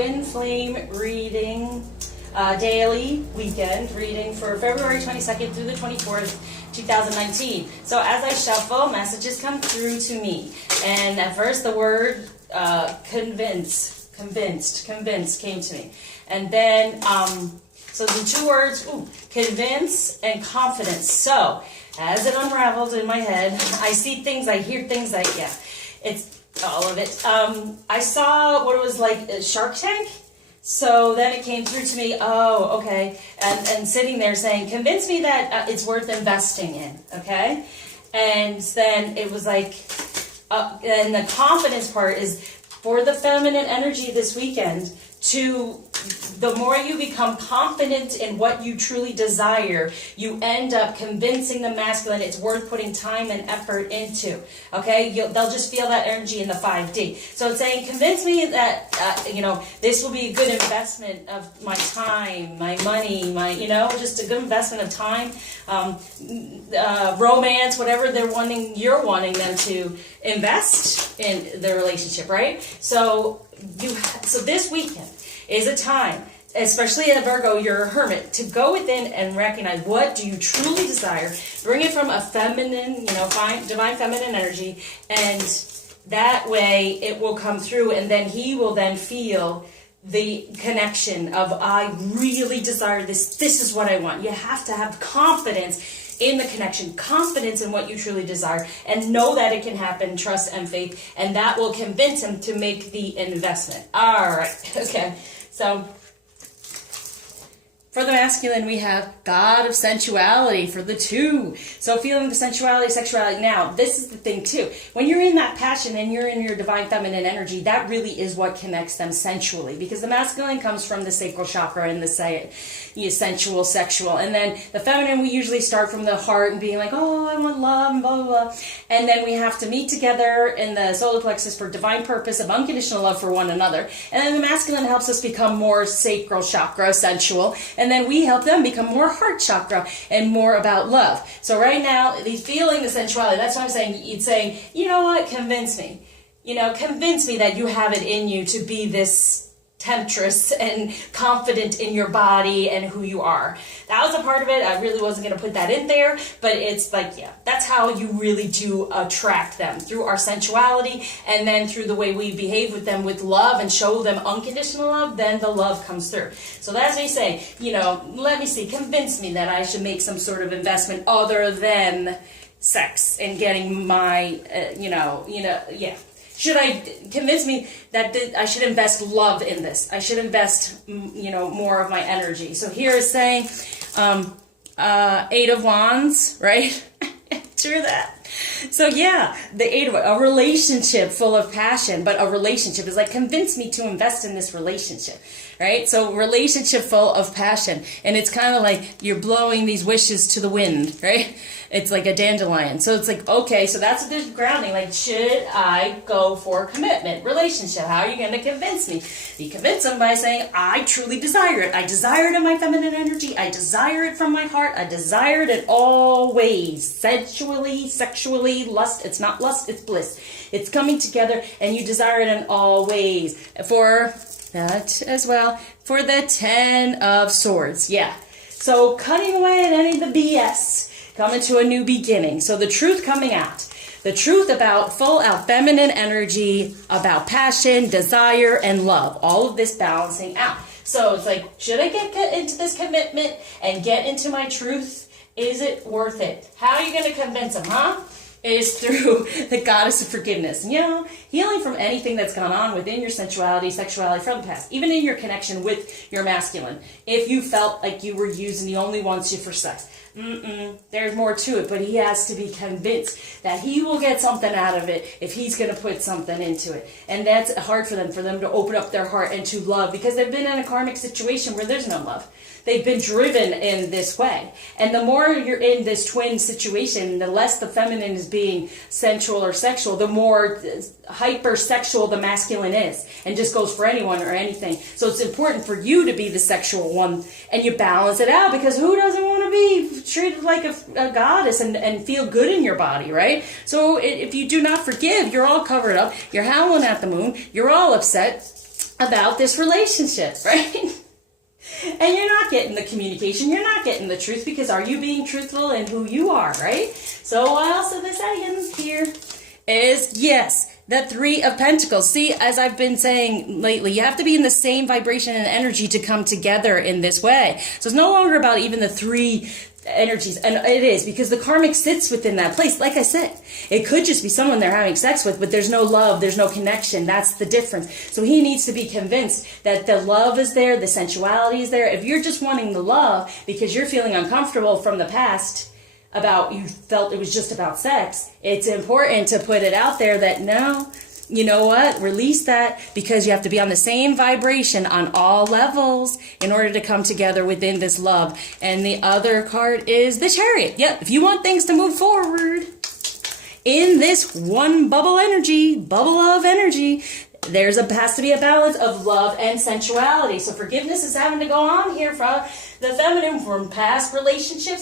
Twin Flame Reading daily weekend reading for February 22nd through the 24th, 2019. So as I shuffle, messages come through to me. And at first the word convinced came to me. And then, so the two words, convince and confidence. So as it unravels in my head, I see things, I hear things, it's all of it. I saw what it was like a Shark Tank. So then it came through to me, oh, okay, and sitting there saying, convince me that it's worth investing in, okay? And then it was like, and the confidence part is for the feminine energy this weekend, the more you become confident in what you truly desire, you end up convincing the masculine it's worth putting time and effort into. Okay, they'll just feel that energy in the 5D. So it's saying, convince me that this will be a good investment of my time, my money, just a good investment of time, romance, whatever you're wanting them to invest in the relationship, right? So this weekend is a time, especially in a Virgo, you're a hermit, to go within and recognize what do you truly desire, bring it from a feminine, divine feminine energy, and that way it will come through, and then he will then feel the connection of, I really desire this, this is what I want. You have to have confidence in the connection, confidence in what you truly desire, and know that it can happen, trust and faith, and that will convince him to make the investment. All right, okay. So for the masculine, we have God of sensuality for the 2. So feeling the sensuality, sexuality. Now, this is the thing too. When you're in that passion and you're in your divine feminine energy, that really is what connects them sensually. Because the masculine comes from the sacral chakra and the sensual, sexual. And then the feminine, we usually start from the heart and being like, oh, I want love and blah, blah, blah. And then we have to meet together in the solar plexus for divine purpose of unconditional love for one another. And then the masculine helps us become more sacral chakra, sensual. And then we help them become more heart chakra and more about love. So right now, he's feeling the sensuality. That's what I'm saying. It's saying, you know what? Convince me. Convince me that you have it in you to be this temptress and confident in your body and who you are. That was a part of it. I really wasn't going to put that in there, but it's like, that's how you really do attract them, through our sensuality, and then through the way we behave with them with love and show them unconditional love, then the love comes through. So that's what you say, let me see, convince me that I should make some sort of investment other than sex and getting my, Should I convince me that I should invest love in this? I should invest, more of my energy. So here is saying, 8 of Wands, right? True that. So the 8 of a relationship full of passion, but a relationship is like, convince me to invest in this relationship, right? So relationship full of passion, and it's kind of like you're blowing these wishes to the wind, right? It's like a dandelion. So it's like, okay, so that's the grounding. Like, should I go for commitment, relationship? How are you going to convince me? You convince them by saying, I truly desire it. I desire it in my feminine energy. I desire it from my heart. I desire it in all ways. Sensually, sexually, lust. It's not lust, it's bliss. It's coming together, and you desire it in all ways. For that as well. For the 10 of Swords. So cutting away at any of the BS. Coming to a new beginning. So the truth coming out. The truth about full out feminine energy, about passion, desire, and love. All of this balancing out. So it's like, should I get into this commitment and get into my truth? Is it worth it? How are you going to convince them, huh? Is through the goddess of forgiveness. Healing from anything that's gone on within your sensuality, sexuality from the past, even in your connection with your masculine. If you felt like you were used and he only wants you for sex. There's more to it, but he has to be convinced that he will get something out of it if he's going to put something into it. And that's hard for them to open up their heart and to love, because they've been in a karmic situation where there's no love. They've been driven in this way. And the more you're in this twin situation, the less the feminine is being sensual or sexual, the more hypersexual the masculine is, and just goes for anyone or anything. So it's important for you to be the sexual one, and you balance it out, because who doesn't want to be treated like a goddess and feel good in your body, right? So if you do not forgive, you're all covered up, you're howling at the moon, you're all upset. about this relationship, right? And you're not getting the communication, you're not getting the truth, because are you being truthful in who you are, right? So what else are they saying here is, yes, the Three of Pentacles. See, as I've been saying lately, you have to be in the same vibration and energy to come together in this way. So it's no longer about even the three energies, and it is, because the karmic sits within that place. Like I said, it could just be someone they're having sex with, but there's no love, there's no connection. That's the difference. So he needs to be convinced that the love is there, the sensuality is there. If you're just wanting the love because you're feeling uncomfortable from the past about, you felt it was just about sex, it's important to put it out there that no, you know what, release that, because you have to be on the same vibration on all levels in order to come together within this love. And the other card is the Chariot. Yep, if you want things to move forward in this one bubble of energy, has to be a balance of love and sensuality. So forgiveness is having to go on here from the feminine, from past relationship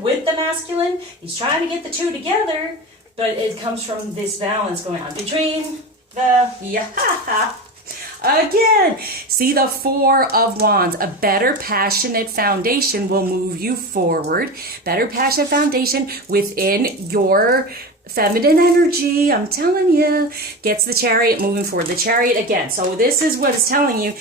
with the masculine. He's trying to get the two together, but it comes from this balance going on between the, again, see the Four of Wands. A better passionate foundation will move you forward. Better passionate foundation within your feminine energy, I'm telling you, gets the Chariot moving forward. The Chariot again. So this is what it's telling you.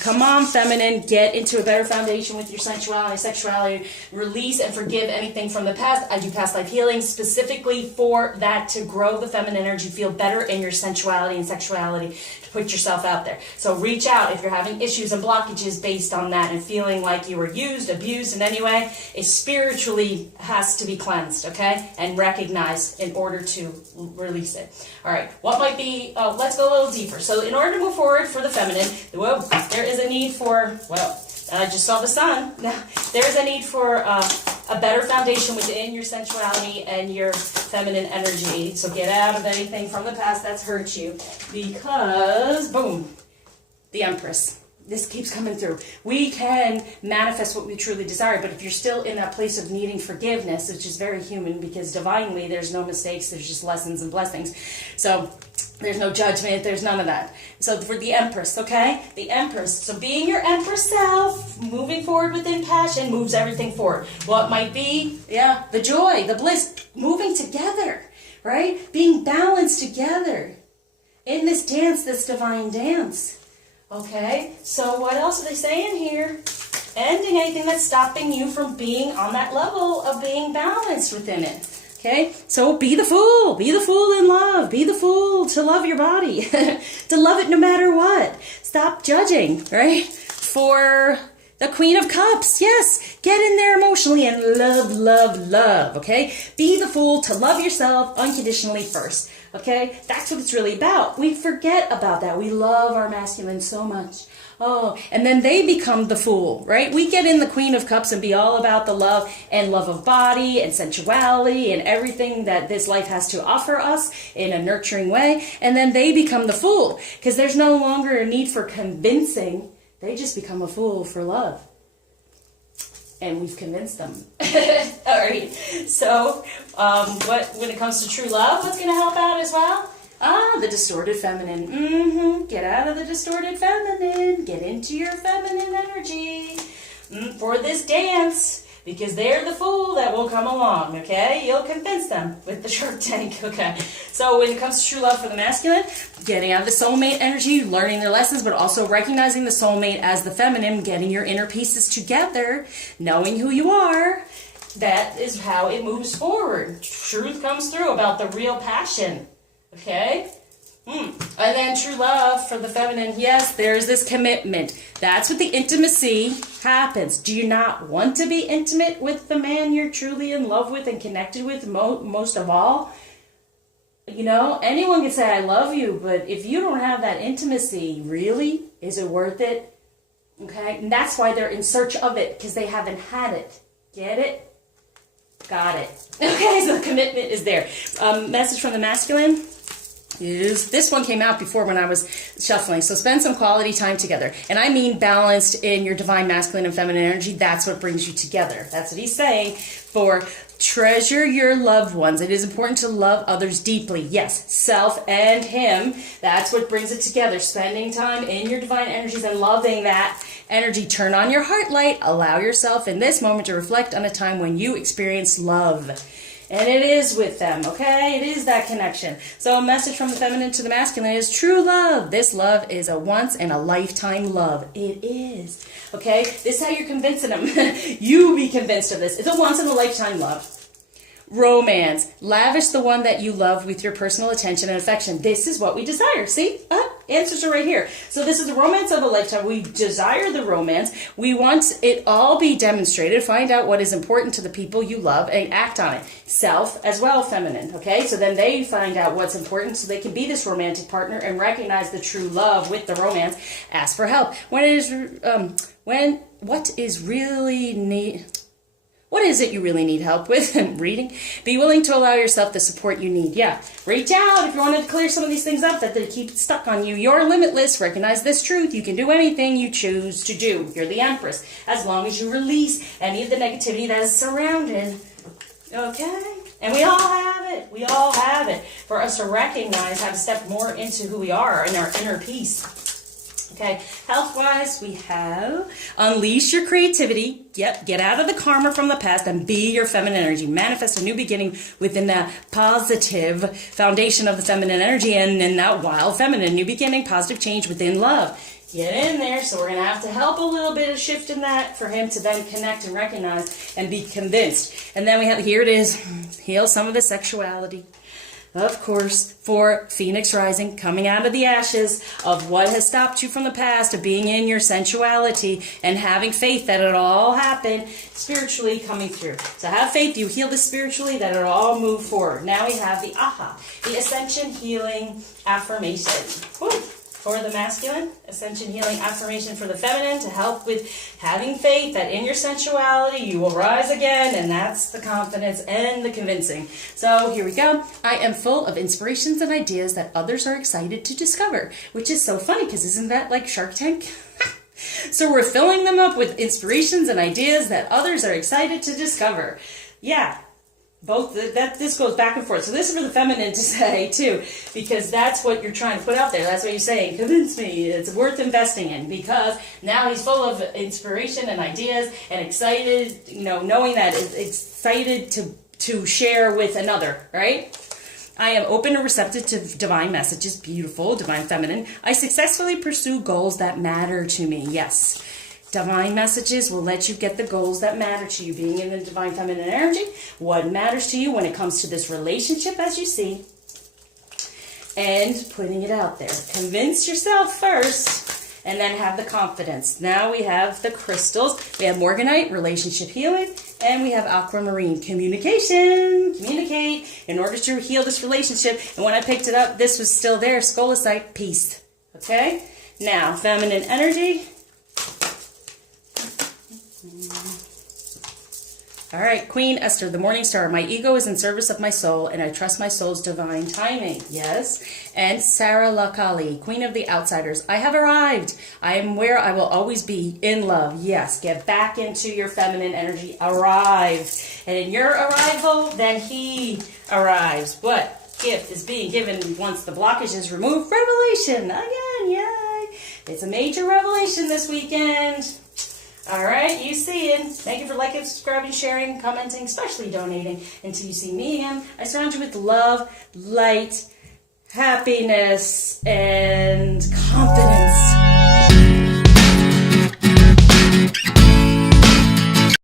Come on, feminine, get into a better foundation with your sensuality, sexuality. Release and forgive anything from the past. I do past life healing specifically for that, to grow the feminine energy, feel better in your sensuality and sexuality, to put yourself out there. So reach out if you're having issues and blockages based on that and feeling like you were used, abused in any way. It spiritually has to be cleansed, okay? And recognized in order to release it. All right, what might be, let's go a little deeper. So in order to move forward for the feminine, well, there is a need for, well, I just saw the sun. Now, there's a need for a better foundation within your sensuality and your feminine energy. So get out of anything from the past that's hurt you, because, boom, the Empress. This keeps coming through. We can manifest what we truly desire, but if you're still in that place of needing forgiveness, which is very human, because divinely there's no mistakes, there's just lessons and blessings. So there's no judgment, there's none of that. So for the Empress, okay? The Empress. So being your Empress self, moving forward within passion, moves everything forward. What might be, the joy, the bliss, moving together, right? Being balanced together in this dance, this divine dance. Okay, so what else are they saying here? Ending anything that's stopping you from being on that level of being balanced within it. Okay, so be the fool in love, be the fool to love your body, to love it no matter what. Stop judging, right? For the Queen of Cups, yes, get in there emotionally and love, love, love, okay? Be the fool to love yourself unconditionally first. Okay, that's what it's really about. We forget about that. We love our masculine so much. Oh, and then they become the fool, right? We get in the Queen of Cups and be all about the love and love of body and sensuality and everything that this life has to offer us in a nurturing way. And then they become the fool, because there's no longer a need for convincing. They just become a fool for love. And we've convinced them. All right. So, when it comes to true love, what's going to help out as well? The distorted feminine. Get out of the distorted feminine. Get into your feminine energy for this dance. Because they're the fool that will come along, okay? You'll convince them with the Shark Tank, okay? So when it comes to true love for the masculine, getting out of the soulmate energy, learning their lessons, but also recognizing the soulmate as the feminine, getting your inner pieces together, knowing who you are, that is how it moves forward. Truth comes through about the real passion, okay? And then true love for the feminine, yes, there's this commitment. That's what the intimacy happens. Do you not want to be intimate with the man you're truly in love with and connected with most of all? You know, anyone can say, I love you, but if you don't have that intimacy, really, is it worth it? Okay, and that's why they're in search of it, because they haven't had it. Get it? Got it. Okay, so the commitment is there. Message from the masculine is, this one came out before when I was shuffling. So spend some quality time together. And I mean balanced in your divine masculine and feminine energy. That's what brings you together. That's what he's saying for Treasure your loved ones. It is important to love others deeply. Yes, self and him. That's what brings it together. Spending time in your divine energies and loving that energy. Turn on your heart light. Allow yourself in this moment to reflect on a time when you experienced love. And it is with them, okay? It is that connection. So a message from the feminine to the masculine is true love. This love is a once in a lifetime love. It is, okay? This is how you're convincing them. You be convinced of this. It's a once in a lifetime love. Romance. Lavish the one that you love with your personal attention and affection. This is what we desire. See? Answers are right here. So this is the romance of a lifetime. We desire the romance. We want it all be demonstrated. Find out what is important to the people you love and act on it. Self as well, feminine. Okay? So then they find out what's important so they can be this romantic partner and recognize the true love with the romance. Ask for help. What is it you really need help with? Reading. Be willing to allow yourself the support you need. Yeah. Reach out if you want to clear some of these things up that they keep stuck on you. You're limitless. Recognize this truth. You can do anything you choose to do. You're the Empress. As long as you release any of the negativity that is surrounded. Okay? And we all have it. We all have it. For us to recognize how to step more into who we are in our inner peace. Okay, health-wise, we have unleash your creativity. Yep, get out of the karma from the past and be your feminine energy. Manifest a new beginning within the positive foundation of the feminine energy and in that wild feminine. New beginning, positive change within love. Get in there, so we're going to have to help a little bit of shift in that for him to then connect and recognize and be convinced. And then we have, here it is, heal some of the sexuality. Of course, for Phoenix Rising, coming out of the ashes of what has stopped you from the past, of being in your sensuality and having faith that it'll all happen spiritually coming through. So have faith, you heal this spiritually, that it'll all move forward. Now we have the the Ascension Healing Affirmation. Woo. For the masculine, Ascension Healing Affirmation for the feminine to help with having faith that in your sensuality you will rise again, and that's the confidence and the convincing. So here we go. I am full of inspirations and ideas that others are excited to discover, which is so funny because isn't that like Shark Tank? So we're filling them up with inspirations and ideas that others are excited to discover. Yeah. This goes back and forth. So this is for the feminine to say too, because that's what you're trying to put out there. That's what you're saying. Convince me. It's worth investing in, because now he's full of inspiration and ideas and excited, knowing that it's excited to share with another, right? I am open and receptive to divine messages. Beautiful, divine feminine. I successfully pursue goals that matter to me. Yes. Divine messages will let you get the goals that matter to you. Being in the divine feminine energy, what matters to you when it comes to this relationship, as you see, and putting it out there. Convince yourself first, and then have the confidence. Now we have the crystals. We have Morganite, relationship healing, and we have aquamarine, communication. Communicate in order to heal this relationship. And when I picked it up, this was still there. Scolecite, peace. Okay? Now, feminine energy. All right, Queen Esther, the morning star. My ego is in service of my soul, and I trust my soul's divine timing. Yes. And Sarah Lakali, Queen of the Outsiders. I have arrived. I am where I will always be, in love. Yes. Get back into your feminine energy. Arrive. And in your arrival, then he arrives. What gift is being given once the blockage is removed? Revelation. Again, yay. It's a major revelation this weekend. All right, you see it. Thank you for liking, subscribing, sharing, commenting, especially donating. Until you see me again, I surround you with love, light, happiness, and